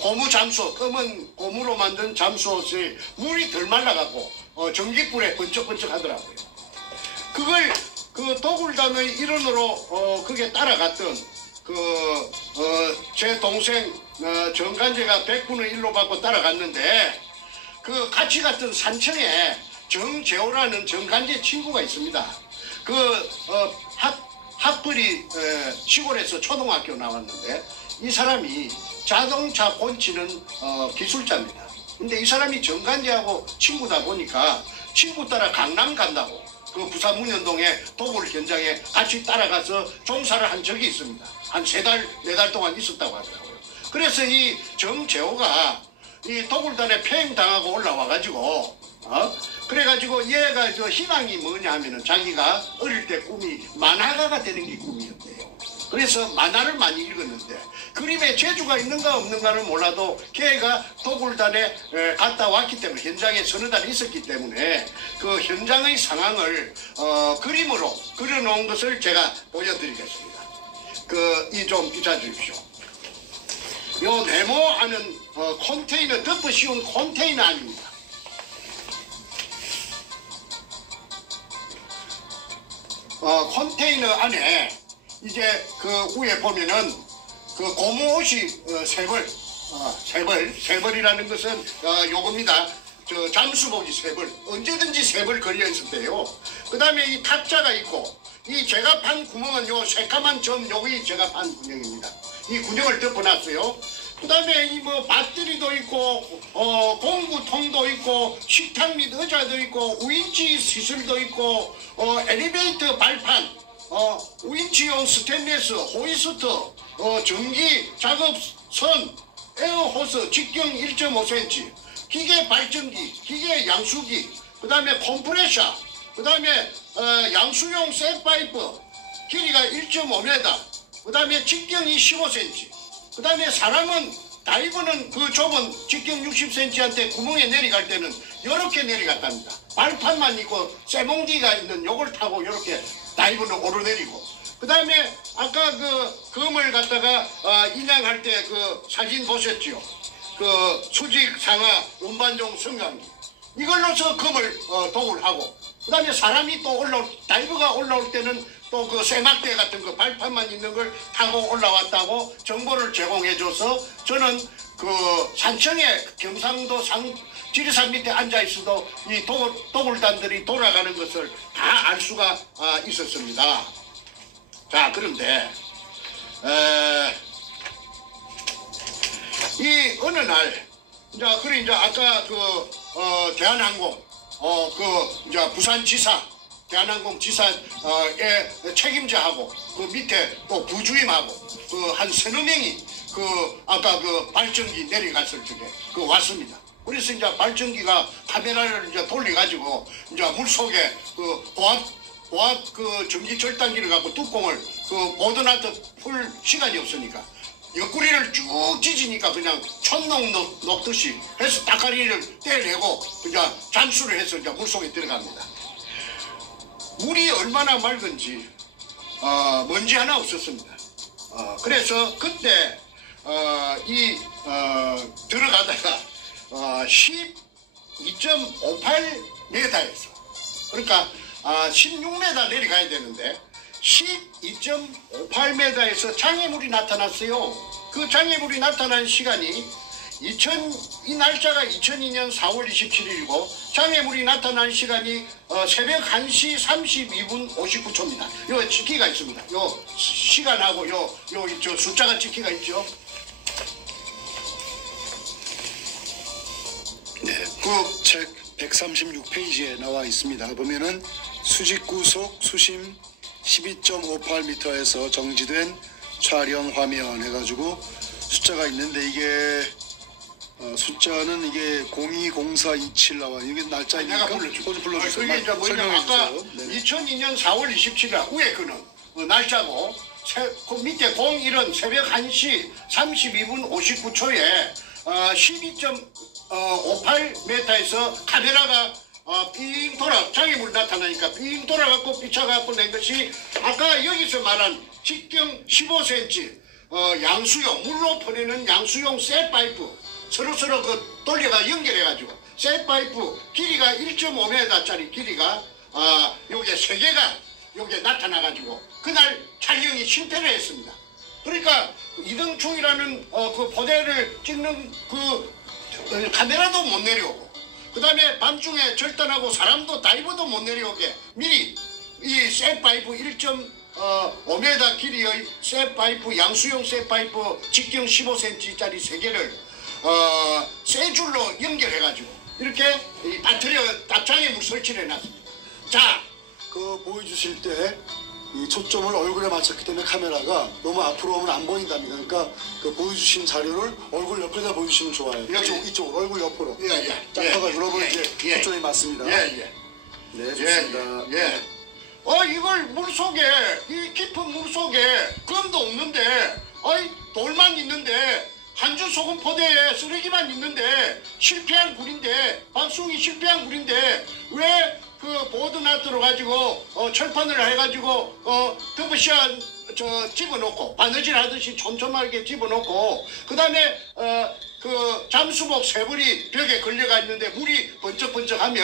고무 잠수옷 검은 고무로 만든 잠수옷이 물이 덜 말라가고 전기불에 번쩍번쩍 하더라고요. 그걸 도굴단의 일원으로 그게 따라갔던 제 동생 정간재가 100분의 1로 받고 따라갔는데 같이 갔던 산청에 정재호라는 정간재 친구가 있습니다. 학벌이 시골에서 초등학교 나왔는데 이 사람이 자동차 본치는 기술자입니다. 근데 이 사람이 정간재하고 친구다 보니까 친구 따라 강남 간다고 부산 문현동에 도굴 현장에 같이 따라가서 종사를 한 적이 있습니다. 한 3달, 4달 동안 있었다고 하더라고요. 그래서 이 정재호가 이 도굴단에 폐행당하고 올라와가지고 그래가지고 얘가 희망이 뭐냐 하면은 자기가 어릴 때 꿈이 만화가가 되는 게 꿈이었대요. 그래서 만화를 많이 읽었는데 그림에 재주가 있는가 없는가는 몰라도 걔가 도굴단에 갔다 왔기 때문에 현장에 서너 달 있었기 때문에 그 현장의 상황을 그림으로 그려놓은 것을 제가 보여드리겠습니다. 이 좀 비춰주십시오. 요 네모하는 컨테이너 덮어 씌운 컨테이너 아닙니다. 컨테이너 안에 이제 위에 보면은 고무옷이 세벌이라는 것은 요겁니다. 잠수복이 세벌, 언제든지 세벌 걸려 있었대요. 그 다음에 이 탁자가 있고 이 제가 판 구멍은 요 새까만 점 여기 제가 판 구멍입니다. 이 구멍을 덮어놨어요. 그 다음에 이 뭐 배터리도 있고 공구통도 있고 식탁 및 의자도 있고 우인치 시술도 있고 엘리베이터 발판 우인치용 스테인리스 호이스트 전기 작업선 에어호스 직경 1.5cm 기계 발전기 기계 양수기 그 다음에 컴프레셔 그 다음에 양수용 쇠파이프 길이가 1.5m 그 다음에 직경이 15cm 그 다음에 사람은 다이버는 그 좁은 직경 60cm한테 구멍에 내려갈 때는 이렇게 내려갔답니다. 발판만 있고 쇠몽디가 있는 요걸 타고 이렇게 다이버는 오르내리고 그 다음에 아까 그 검을 갖다가 인양할 때 그 사진 보셨죠? 그 수직 상하 운반용 성강기 이걸로서 검을 독을 하고 그 다음에 사람이 또 다이버가 올라올 때는 또 그 쇠막대 같은 거 발판만 있는 걸 타고 올라왔다고 정보를 제공해줘서 저는 그 산청에 경상도 지리산 밑에 앉아있어도 이 도굴단들이 돌아가는 것을 다 알 수가 있었습니다. 자, 그런데 이 어느 날 이제 아까 그 대한항공 이제 부산지사 대한항공 지사의 책임자하고 그 밑에 또 부주임하고 그 한 서너 명이 그 아까 그 발전기 내려갔을 적에 그 왔습니다. 그래서 이제 발전기가 카메라를 이제 돌려가지고 이제 물 속에 그 고압 그 전기 절단기를 갖고 뚜껑을 그 모더나트 풀 시간이 없으니까 옆구리를 쭉 찢으니까 그냥 촛농 녹듯이 해서 따까리를 떼내고 이제 잠수를 해서 이제 물 속에 들어갑니다. 물이 얼마나 맑은지 먼지 하나 없었습니다. 그래서 그때 들어가다가 12.58m에서 그러니까 16m 내려가야 되는데 12.58m에서 장애물이 나타났어요. 그 장애물이 나타난 시간이 이 날짜가 2002년 4월 27일이고 장애물이 나타난 시간이 새벽 1시 32분 59초입니다. 요 찍기가 있습니다. 요 시간하고 저 숫자가 찍기가 있죠. 네, 그 책 136페이지에 나와 있습니다. 보면은 수직구속 수심 12.58m에서 정지된 촬영 화면 해가지고 숫자가 있는데 이게 숫자는 이게 020427 나와. 이게 날짜입니까? 내가 불러주세요. 불러주세요. 그게 이제 뭐냐면 아까 2002년 4월 27일 위에 그는 날짜고 그 밑에 01은 새벽 1시 32분 59초에 12.58m에서 카메라가 삥 장애물 나타나니까 삥 돌아갖고 삐쳐갖고 낸 것이 아까 여기서 말한 직경 15cm 양수용 물로 퍼내는 양수용 쇠파이프 서로서로 그 돌려가 연결해가지고 쇠파이프 길이가 1.5m짜리 길이가 요게 3개가 요게 나타나가지고 그날 촬영이 실패를 했습니다. 그러니까 이등충이라는 그 포대를 찍는 그 카메라도 못 내려오고 그 다음에 밤중에 절단하고 사람도 다이버도 못 내려오게 미리 이 쇠파이프 1.5m 길이의 쇠파이프 양수용 쇠파이프 직경 15cm짜리 3개를 쇠 줄로 연결해가지고 이렇게 이 배터리 답장에 설치를 해놨습니다. 자, 그 보여주실 때 이 초점을 얼굴에 맞췄기 때문에 카메라가 너무 앞으로 오면 안 보인답니다. 그러니까 그 보여주신 자료를 얼굴 옆에다 보여주시면 좋아요. 이쪽 얼굴 옆으로. 짝파가 여러분 이제 초점이 맞습니다. 네, 좋습니다. 이걸 물속에 이 깊은 물속에 검도 없는데 돌만 있는데 한주 소금 포대에 쓰레기만 있는데 실패한 굴인데 박숭이 실패한 굴인데 왜 그 보드나트로 가지고 철판을 해가지고 덮으시한 집어넣고 바느질 하듯이 촘촘하게 집어넣고 그 다음에 그 잠수복 세 벌이 벽에 걸려가 있는데 물이 번쩍번쩍하며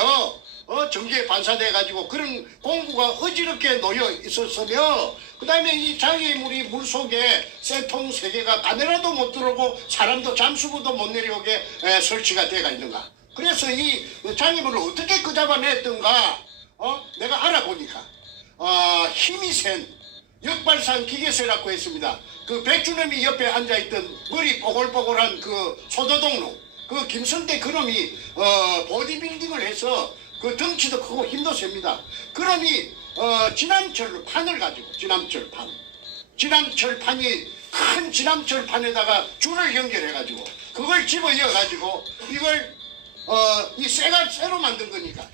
전기에 반사돼 가지고 그런 공구가 어지럽게 놓여 있었으며 그 다음에 이 장애물이 물속에 쇠통 3개가 카메라도 못 들어오고 사람도 잠수부도 못 내려오게 설치가 되어 있는가. 그래서 이 장애물을 어떻게 끄잡아냈던가 내가 알아보니까 힘이 센 역발상 기계쇠라고 했습니다. 그 백주놈이 옆에 앉아있던 머리 뽀글뽀글한 그 소도동로 그 김선태 그놈이 보디빌딩을 해서 그 덩치도 크고 힘도 셉니다. 그놈이 지남철 판을 가지고 지남철판이 큰 지남철판에다가 줄을 연결해 가지고 그걸 집어이어 가지고 이걸 이 쇠로 만든 거니까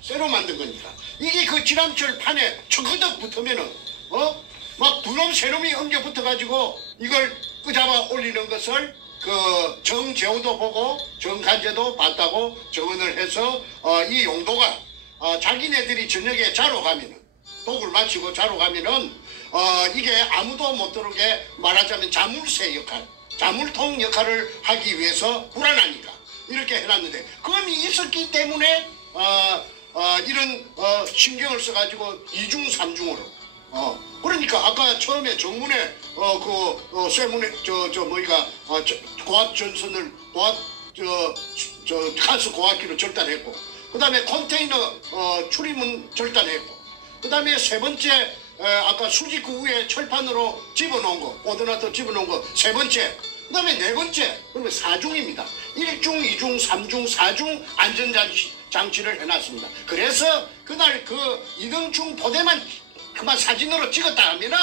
이게 그 지남철판에 척그덕 붙으면은 막 두놈 세놈이 엉겨 붙어 가지고 이걸 끄잡아 올리는 것을 그 정재호도 보고 정간제도 봤다고 정언을 해서 이 용도가 자기네들이 저녁에 자러 가면은 독을 마치고 자러 가면은 이게 아무도 못 들어오게 말하자면 자물쇠 역할, 자물통 역할을 하기 위해서 불안하니까 이렇게 해놨는데 검이 있었기 때문에 이런 신경을 써가지고 2중 3중으로 그러니까 아까 처음에 정문에 쇠문에 뭐이가 고압 전선을 가스 고압기로 절단했고 그 다음에 컨테이너 출입문 절단했고 그 다음에 세 번째 아까 수직구 위에 철판으로 집어놓은 거 오더나도 집어놓은 거 세 번째 그 다음에 네 번째 그러면 4중입니다. 1중, 2중, 3중, 4중 안전장치를 해놨습니다. 그래서 그날 그 이등충 포대만 그만 사진으로 찍었다 하면은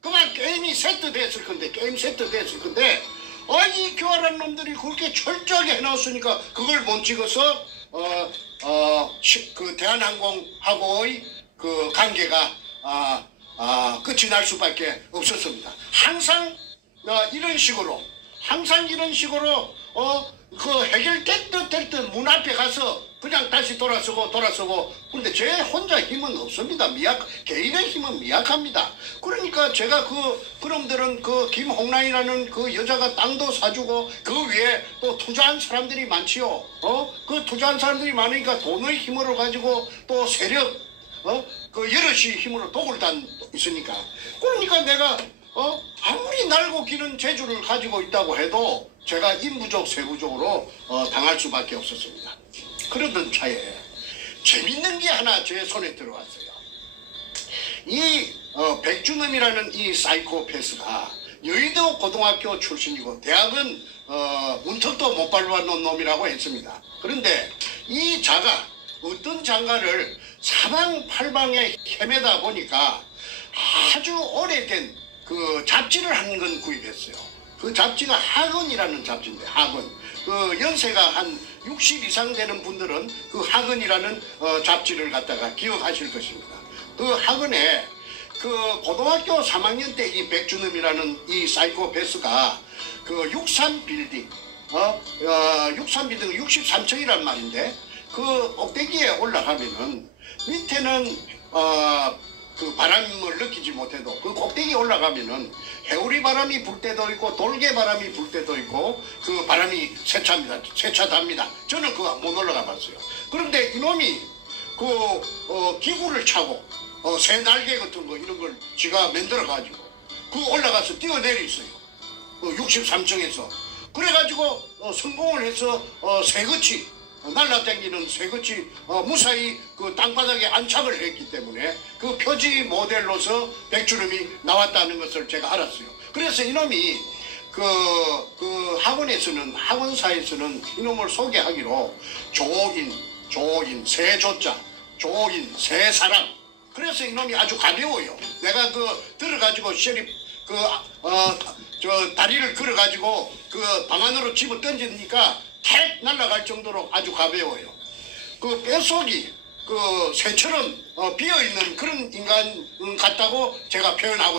그만 게임이 세트됐을 건데 이 교활한 놈들이 그렇게 철저하게 해놨으니까 그걸 못 찍어서 그 대한항공하고의 그 관계가 끝이 날 수밖에 없었습니다. 항상 이런 식으로 그 해결됐든 됐든 문 앞에 가서 그냥 다시 돌아서고 근데 제 혼자 힘은 없습니다. 개인의 힘은 미약합니다. 그러니까 제가 그놈들은 그 김홍란이라는 그 여자가 땅도 사주고 그 위에 또 투자한 사람들이 많지요. 그 투자한 사람들이 많으니까 돈의 힘으로 가지고 또 세력 그 여럿이 힘으로 독을 단 있으니까 그러니까 내가 아무리 날고 기는 재주를 가지고 있다고 해도 제가 인부족 세부족으로 당할 수밖에 없었습니다. 그러던 차에 재밌는 게 하나 제 손에 들어왔어요. 이 백준엄이라는 이 사이코패스가 여의도 고등학교 출신이고 대학은 문턱도 못 밟아놓은 놈이라고 했습니다. 그런데 이 자가 어떤 장가를 사방팔방에 헤매다 보니까 아주 오래된 그 잡지를 한 건 구입했어요. 그 잡지가 학언이라는 잡지인데 학언. 그 연세가 한 60 이상 되는 분들은 그 학언이라는 잡지를 갖다가 기억하실 것입니다. 그 학언에 그 고등학교 3학년 때 이 백준엄이라는 이 사이코패스가 그 63빌딩 63빌딩 63층이란 말인데 그 꼭대기에 올라가면은 밑에는 그 바람을 느끼지 못해도 그 꼭대기에 올라가면은 해오리 바람이 불 때도 있고 돌개 바람이 불 때도 있고 그 바람이 세차답니다. 저는 그거 못 올라가 봤어요. 그런데 이놈이 그 기구를 차고 새 날개 같은 거 이런 걸 지가 만들어 가지고 그 올라가서 뛰어내렸어요. 63층에서 그래가지고 성공을 해서 새같이 날라다니는 새같이 무사히 그 땅바닥에 안착을 했기 때문에 그 표지 모델로서 백준엄이 나왔다는 것을 제가 알았어요. 그래서 이놈이 그 학원사에서는 이놈을 소개하기로 조인, 새조자, 조인, 새사람. 그래서 이놈이 아주 가벼워요. 내가 들어가지고 셰립 다리를 걸어가지고 그 방 안으로 집어 던지니까 탁 날아갈 정도로 아주 가벼워요. 그 뼛속이 그 새처럼 비어있는 그런 인간 같다고 제가 표현하고